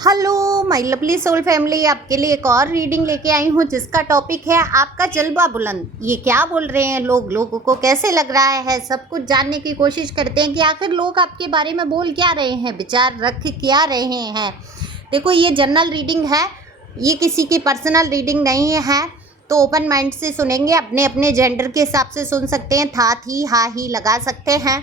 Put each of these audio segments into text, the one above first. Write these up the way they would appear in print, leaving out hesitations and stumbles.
Hello my lovely soul family, आपके लिए एक और रीडिंग लेके आई हूँ जिसका टॉपिक है आपका जलवा बुलंद। ये क्या बोल रहे हैं लोग, लोगों को कैसे लग रहा है, सब कुछ जानने की कोशिश करते हैं कि आखिर लोग आपके बारे में बोल क्या रहे हैं, विचार रख क्या रहे हैं। देखो, ये जनरल रीडिंग है, ये किसी की पर्सनल रीडिंग नहीं है, तो ओपन माइंड से सुनेंगे, अपने अपने जेंडर के हिसाब से सुन सकते हैं, था थी हा ही लगा सकते हैं।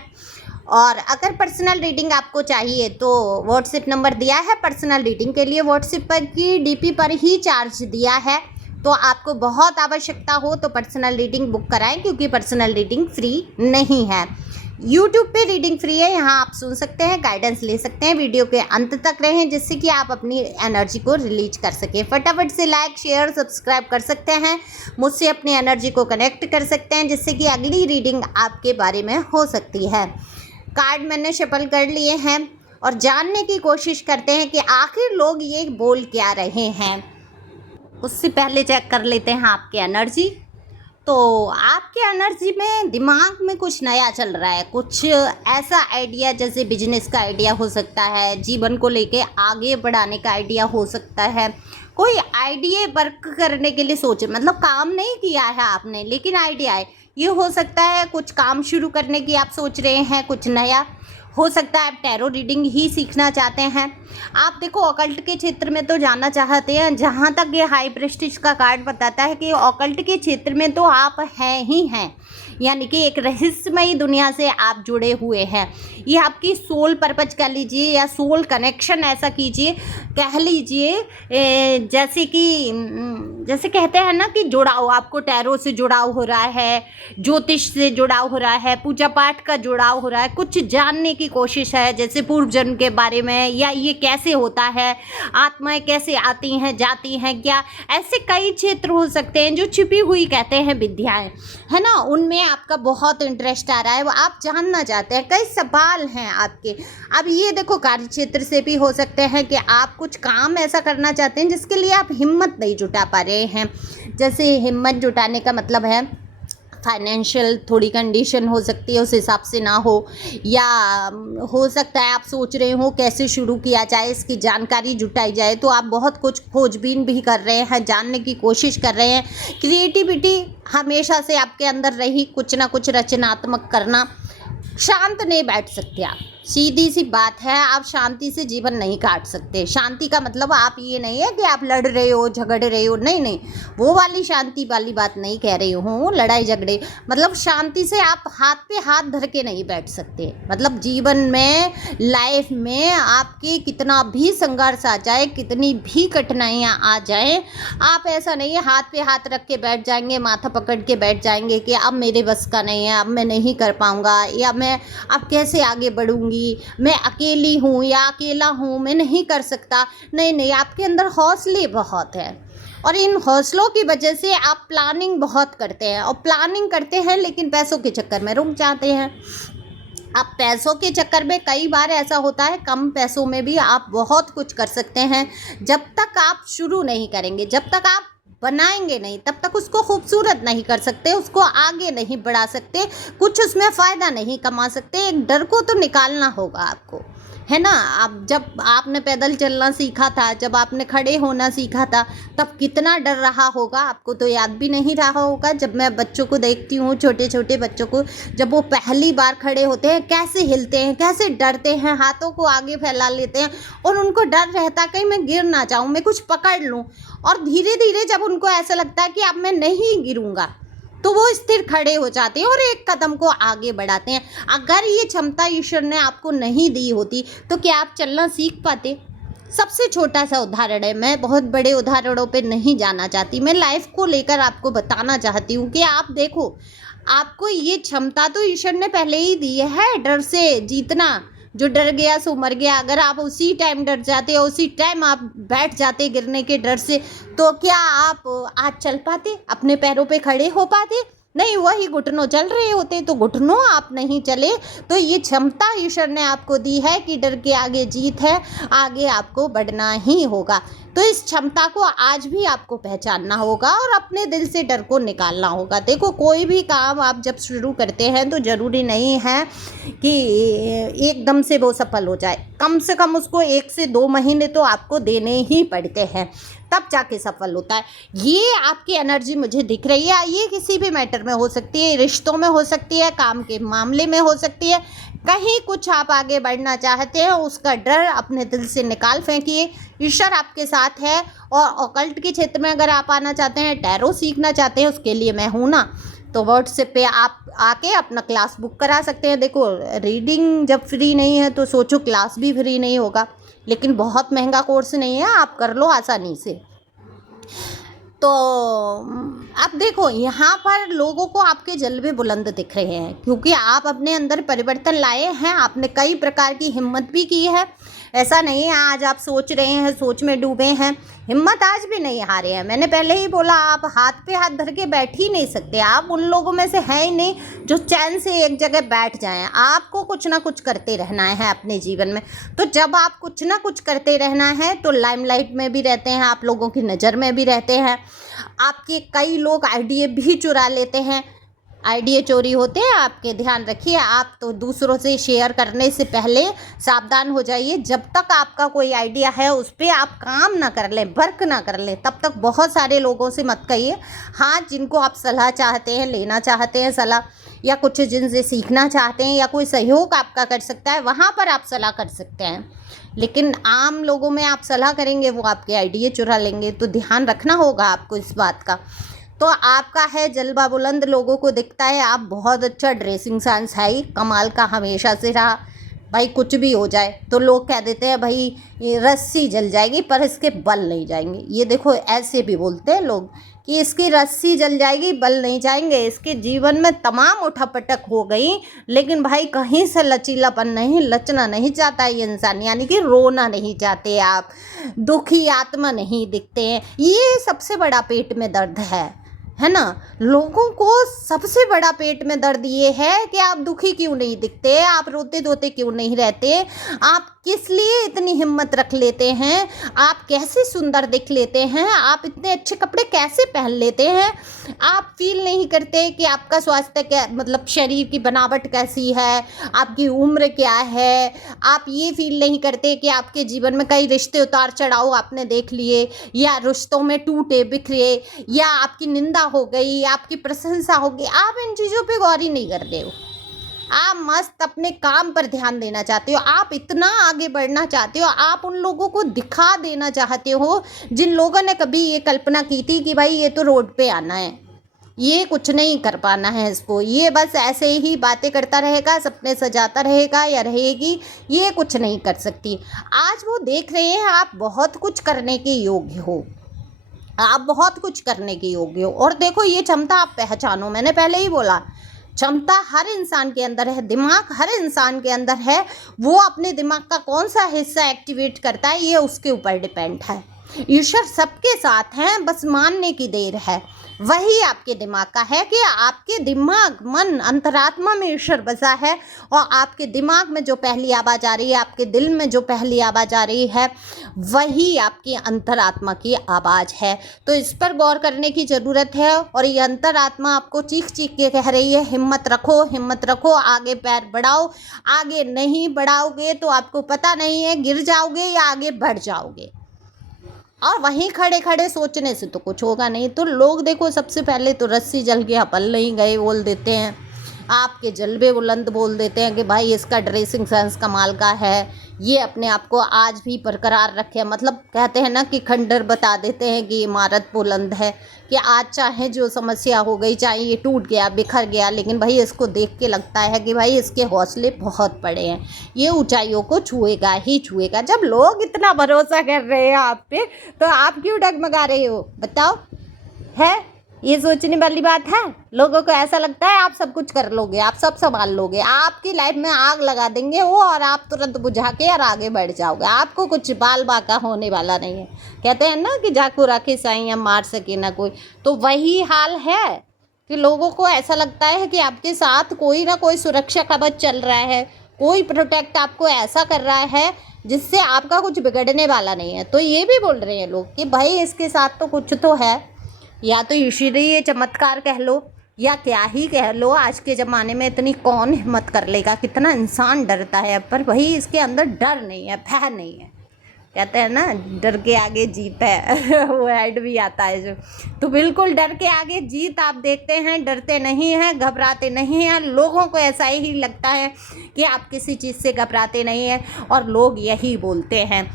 और अगर पर्सनल रीडिंग आपको चाहिए तो व्हाट्सएप नंबर दिया है, पर्सनल रीडिंग के लिए व्हाट्सएप पर की डीपी पर ही चार्ज दिया है। तो आपको बहुत आवश्यकता हो तो पर्सनल रीडिंग बुक कराएं, क्योंकि पर्सनल रीडिंग फ्री नहीं है। यूट्यूब पे रीडिंग फ्री है, यहाँ आप सुन सकते हैं, गाइडेंस ले सकते हैं। वीडियो के अंत तक रहें जिससे कि आप अपनी एनर्जी को रिलीज कर सकें। फटाफट से लाइक शेयर सब्सक्राइब कर सकते हैं, मुझसे अपनी एनर्जी को कनेक्ट कर सकते हैं, जिससे कि अगली रीडिंग आपके बारे में हो सकती है। कार्ड मैंने शफल कर लिए हैं और जानने की कोशिश करते हैं कि आखिर लोग ये बोल क्या रहे हैं। उससे पहले चेक कर लेते हैं आपकी एनर्जी। तो आपके एनर्जी में दिमाग में कुछ नया चल रहा है, कुछ ऐसा आइडिया, जैसे बिजनेस का आइडिया हो सकता है, जीवन को लेके आगे बढ़ाने का आइडिया हो सकता है। कोई आइडिया वर्क करने के लिए सोचे, मतलब काम नहीं किया है आपने लेकिन आइडिया है। ये हो सकता है कुछ काम शुरू करने की आप सोच रहे हैं, कुछ नया हो सकता है। आप टैरो रीडिंग ही सीखना चाहते हैं। आप देखो, ऑकल्ट के क्षेत्र में तो जाना चाहते हैं। जहाँ तक ये हाई प्रेस्टीज का कार्ड बताता है कि ऑकल्ट के क्षेत्र में तो आप हैं ही हैं, यानी कि एक रहस्यमयी दुनिया से आप जुड़े हुए हैं। ये आपकी सोल पर्पज कह लीजिए या सोल कनेक्शन ऐसा कीजिए, कह लीजिए। जैसे कहते हैं ना कि जुड़ाव, आपको टैरो से जुड़ाव हो रहा है, ज्योतिष से जुड़ाव हो रहा है, पूजा पाठ का जुड़ाव हो रहा है, कुछ जानने की कोशिश है, जैसे पूर्व जन्म के बारे में, या ये कैसे होता है, आत्माएं कैसे आती हैं जाती हैं, क्या ऐसे कई क्षेत्र हो सकते हैं जो छिपी हुई कहते हैं विद्याएं, है ना, उनमें आपका बहुत इंटरेस्ट आ रहा है, वो आप जानना चाहते हैं। कई सवाल हैं आपके। अब ये देखो, कार्य क्षेत्र से भी हो सकते हैं कि आप कुछ काम ऐसा करना चाहते हैं जिसके लिए आप हिम्मत नहीं जुटा पा रहे हैं। जैसे हिम्मत जुटाने का मतलब है फाइनेंशियल थोड़ी कंडीशन हो सकती है, उस हिसाब से ना हो, या हो सकता है आप सोच रहे हो कैसे शुरू किया जाए, इसकी जानकारी जुटाई जाए। तो आप बहुत कुछ खोजबीन भी कर रहे हैं, जानने की कोशिश कर रहे हैं। क्रिएटिविटी हमेशा से आपके अंदर रही, कुछ ना कुछ रचनात्मक करना। शांत नहीं बैठ सकते आप, सीधी सी बात है, आप शांति से जीवन नहीं काट सकते। शांति का मतलब आप ये नहीं है कि आप लड़ रहे हो, झगड़ रहे हो, नहीं नहीं, वो वाली शांति वाली बात नहीं कह रही हूँ, लड़ाई झगड़े। मतलब शांति से आप हाथ पे हाथ धर के नहीं बैठ सकते। मतलब जीवन में, लाइफ में आपके कितना भी संघर्ष आ जाए, कितनी भी कठिनाइयाँ आ जाए, आप ऐसा नहीं है हाथ पे हाथ रख के बैठ जाएंगे, माथा पकड़ के बैठ जाएंगे कि अब मेरे बस का नहीं है, अब मैं नहीं कर पाऊँगा, या मैं अब कैसे आगे बढ़ूँगी, मैं अकेली हूँ या अकेला हूँ, मैं नहीं कर सकता। नहीं नहीं, आपके अंदर हौसले बहुत है और इन हौसलों की वजह से आप प्लानिंग बहुत करते हैं, और प्लानिंग करते हैं लेकिन पैसों के चक्कर में रुक जाते हैं। आप पैसों के चक्कर में, कई बार ऐसा होता है, कम पैसों में भी आप बहुत कुछ कर सकते हैं। जब तक आप शुरू नहीं करेंगे, जब तक आप बनाएंगे नहीं, तब तक उसको खूबसूरत नहीं कर सकते, उसको आगे नहीं बढ़ा सकते, कुछ उसमें फ़ायदा नहीं कमा सकते। एक डर को तो निकालना होगा आपको, है ना। आप जब आपने पैदल चलना सीखा था, जब आपने खड़े होना सीखा था, तब कितना डर रहा होगा, आपको तो याद भी नहीं रहा होगा। जब मैं बच्चों को देखती हूँ, छोटे छोटे बच्चों को, जब वो पहली बार खड़े होते हैं, कैसे हिलते हैं, कैसे डरते हैं, हाथों को आगे फैला लेते हैं, और उनको डर रहता कहीं मैं गिर ना जाऊँ, मैं कुछ पकड़ लूँ। और धीरे धीरे जब उनको ऐसा लगता है कि अब मैं नहीं गिरूँगा, तो वो स्थिर खड़े हो जाते हैं और एक कदम को आगे बढ़ाते हैं। अगर ये क्षमता ईश्वर ने आपको नहीं दी होती तो क्या आप चलना सीख पाते? सबसे छोटा सा उदाहरण है, मैं बहुत बड़े उदाहरणों पे नहीं जाना चाहती, मैं लाइफ को लेकर आपको बताना चाहती हूँ कि आप देखो, आपको ये क्षमता तो ईश्वर ने पहले ही दी है, डर से जीतना। जो डर गया सो मर गया। अगर आप उसी टाइम डर जाते, उसी टाइम आप बैठ जाते गिरने के डर से, तो क्या आप आज चल पाते, अपने पैरों पे खड़े हो पाते? नहीं, वही घुटनों चल रहे होते। तो घुटनों आप नहीं चले, तो ये क्षमता ईश्वर ने आपको दी है कि डर के आगे जीत है, आगे आपको बढ़ना ही होगा। तो इस क्षमता को आज भी आपको पहचानना होगा और अपने दिल से डर को निकालना होगा। देखो, कोई भी काम आप जब शुरू करते हैं तो ज़रूरी नहीं है कि एकदम से वो सफल हो जाए। कम से कम उसको 1 से 2 महीने तो आपको देने ही पड़ते हैं, तब जाके सफल होता है। ये आपकी एनर्जी मुझे दिख रही है। ये किसी भी मैटर में हो सकती है, रिश्तों में हो सकती है, काम के मामले में हो सकती है। कहीं कुछ आप आगे बढ़ना चाहते हैं, उसका डर अपने दिल से निकाल फेंकिए। ईश्वर आपके साथ है। और ऑकल्ट के क्षेत्र में अगर आप आना चाहते हैं, टैरो सीखना चाहते हैं, उसके लिए मैं हूँ ना, तो व्हाट्सएप पे आप आके अपना क्लास बुक करा सकते हैं। देखो, रीडिंग जब फ्री नहीं है तो सोचो क्लास भी फ्री नहीं होगा। लेकिन बहुत महंगा कोर्स नहीं है, आप कर लो आसानी से। तो अब देखो, यहाँ पर लोगों को आपके जलवे बुलंद दिख रहे हैं, क्योंकि आप अपने अंदर परिवर्तन लाए हैं। आपने कई प्रकार की हिम्मत भी की है। ऐसा नहीं है आज आप सोच रहे हैं, सोच में डूबे हैं। हिम्मत आज भी नहीं हारे हैं। मैंने पहले ही बोला, आप हाथ पे हाथ धर के बैठ ही नहीं सकते। आप उन लोगों में से हैं ही नहीं जो चैन से एक जगह बैठ जाएं। आपको कुछ ना कुछ करते रहना है अपने जीवन में। तो जब आप कुछ ना कुछ करते रहना है तो लाइमलाइट में भी रहते हैं, आप लोगों की नज़र में भी रहते हैं। आपके कई लोग आइडिया भी चुरा लेते हैं। आइडिया चोरी होते हैं आपके, ध्यान रखिए। आप तो दूसरों से शेयर करने से पहले सावधान हो जाइए। जब तक आपका कोई आइडिया है उस पर आप काम ना कर लें, वर्क ना कर लें, तब तक बहुत सारे लोगों से मत कहिए। हाँ, जिनको आप सलाह चाहते हैं, लेना चाहते हैं सलाह, या कुछ जिनसे सीखना चाहते हैं, या कोई सहयोग आपका कर सकता है, वहाँ पर आप सलाह कर सकते हैं। लेकिन आम लोगों में आप सलाह करेंगे, वो आपके आइडिया चुरा लेंगे। तो ध्यान रखना होगा आपको इस बात का। तो आपका है जलवा बुलंद, लोगों को दिखता है। आप बहुत अच्छा ड्रेसिंग सेंस है ही कमाल का, हमेशा से रहा। भाई कुछ भी हो जाए तो लोग कह देते हैं भाई ये रस्सी जल जाएगी पर इसके बल नहीं जाएंगे। ये देखो, ऐसे भी बोलते हैं लोग कि इसकी रस्सी जल जाएगी, बल नहीं जाएंगे। इसके जीवन में तमाम उठापटक हो गई, लेकिन भाई कहीं से लचीलापन नहीं, लचना नहीं चाहता ये इंसान, यानी कि रोना नहीं चाहते आप, दुखी आत्मा नहीं दिखते हैं। ये सबसे बड़ा पेट में दर्द है ना। लोगों को सबसे बड़ा पेट में दर्द ये है कि आप दुखी क्यों नहीं दिखते, आप रोते धोते क्यों नहीं रहते, आप किस लिए इतनी हिम्मत रख लेते हैं, आप कैसे सुंदर दिख लेते हैं, आप इतने अच्छे कपड़े कैसे पहन लेते हैं, आप फील नहीं करते कि आपका स्वास्थ्य क्या, मतलब शरीर की बनावट कैसी है, आपकी उम्र क्या है, आप ये फील नहीं करते कि आपके जीवन में कई रिश्ते उतार चढ़ाव आपने देख लिए, या रिश्तों में टूटे बिखरे, या आपकी निंदा हो गई, आपकी प्रशंसा हो गई। आप इन चीज़ों पे गौर ही नहीं कर रहे हो। आप मस्त अपने काम पर ध्यान देना चाहते हो, आप इतना आगे बढ़ना चाहते हो, आप उन लोगों को दिखा देना चाहते हो जिन लोगों ने कभी ये कल्पना की थी कि भाई ये तो रोड पे आना है, ये कुछ नहीं कर पाना है इसको, ये बस ऐसे ही बातें करता रहेगा, सपने सजाता रहेगा या रहेगी, ये कुछ नहीं कर सकती। आज वो देख रहे हैं आप बहुत कुछ करने के योग्य हो, आप बहुत कुछ करने के योग्य हो। और देखो, ये क्षमता आप पहचानो। मैंने पहले ही बोला, क्षमता हर इंसान के अंदर है, दिमाग हर इंसान के अंदर है। वो अपने दिमाग का कौन सा हिस्सा एक्टिवेट करता है, ये उसके ऊपर डिपेंड है। ईश्वर सबके साथ हैं, बस मानने की देर है। वही आपके दिमाग का है कि आपके दिमाग, मन, अंतरात्मा में ईश्वर बसा है, और आपके दिमाग में जो पहली आवाज़ आ रही है, आपके दिल में जो पहली आवाज़ आ रही है, वही आपकी अंतरात्मा की आवाज़ है। तो इस पर गौर करने की ज़रूरत है। और ये अंतरात्मा आपको चीख चीख के कह रही है, हिम्मत रखो, हिम्मत रखो, आगे पैर बढ़ाओ। आगे नहीं बढ़ाओगे तो आपको पता नहीं है गिर जाओगे या आगे बढ़ जाओगे। और वहीं खड़े खड़े सोचने से तो कुछ होगा नहीं। तो लोग देखो, सबसे पहले तो रस्सी जल गया पल नहीं गए बोल देते हैं, आपके जलवे बुलंद बोल देते हैं कि भाई इसका ड्रेसिंग सेंस कमाल का है, ये अपने आप को आज भी बरकरार रखे। मतलब कहते हैं ना कि खंडर बता देते हैं कि इमारत बुलंद है, कि आज चाहे जो समस्या हो गई, चाहे ये टूट गया बिखर गया, लेकिन भाई इसको देख के लगता है कि भाई इसके हौसले बहुत बड़े हैं, ये ऊंचाइयों को छुएगा ही छुएगा। जब लोग इतना भरोसा कर रहे हैं आप पे, तो आप क्यों डगमगा रहे हो बताओ? है ये सोचने वाली बात है। लोगों को ऐसा लगता है आप सब कुछ कर लोगे, आप सब संभाल लोगे, आपकी लाइफ में आग लगा देंगे वो, और आप तुरंत बुझा के और आगे बढ़ जाओगे। आपको कुछ बाल बाका होने वाला नहीं है। कहते हैं ना कि जाको राखे साईं, मार सके ना कोई। तो वही हाल है कि लोगों को ऐसा लगता है कि आपके साथ कोई ना कोई सुरक्षा कवच चल रहा है, कोई प्रोटेक्ट आपको ऐसा कर रहा है जिससे आपका कुछ बिगड़ने वाला नहीं है। तो ये भी बोल रहे हैं लोग कि भाई इसके साथ तो कुछ तो है, या तो ईश्वरीय चमत्कार कह लो या क्या ही कह लो। आज के ज़माने में इतनी कौन हिम्मत कर लेगा, कितना इंसान डरता है, पर भाई इसके अंदर डर नहीं है, भय नहीं है। कहते हैं ना डर के आगे जीत है वो ऐड भी आता है जो। तो बिल्कुल डर के आगे जीत आप देखते हैं, डरते नहीं हैं, घबराते नहीं हैं। लोगों को ऐसा ही लगता है कि आप किसी चीज़ से घबराते नहीं हैं, और लोग यही बोलते हैं।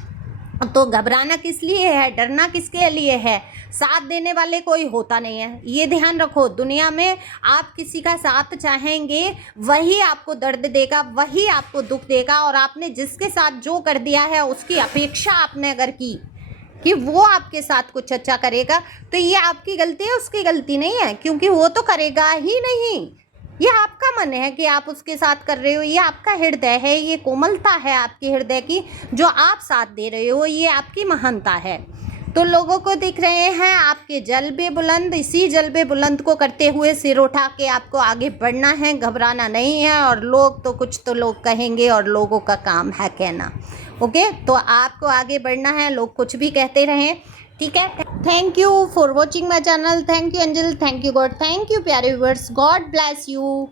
तो घबराना किस लिए है, डरना किसके लिए है? साथ देने वाले कोई होता नहीं है, ये ध्यान रखो। दुनिया में आप किसी का साथ चाहेंगे, वही आपको दर्द देगा, वही आपको दुख देगा। और आपने जिसके साथ जो कर दिया है, उसकी अपेक्षा आपने अगर की कि वो आपके साथ कुछ अच्छा करेगा, तो ये आपकी गलती है, उसकी गलती नहीं है, क्योंकि वो तो करेगा ही नहीं। ये आपका मन है कि आप उसके साथ कर रहे हो, ये आपका हृदय है, ये कोमलता है आपके हृदय की जो आप साथ दे रहे हो, ये आपकी महानता है। तो लोगों को दिख रहे हैं आपके जलबे बुलंद, इसी जलबे बुलंद को करते हुए सिर उठा के आपको आगे बढ़ना है, घबराना नहीं है। और लोग तो कुछ तो लोग कहेंगे, और लोगों का काम है कहना। ओके, तो आपको आगे बढ़ना है, लोग कुछ भी कहते रहें, ठीक है। Thank you for watching my channel. Thank you angel, thank you God, thank you प्यारे व्यूअर्स, गॉड ब्लेस यू।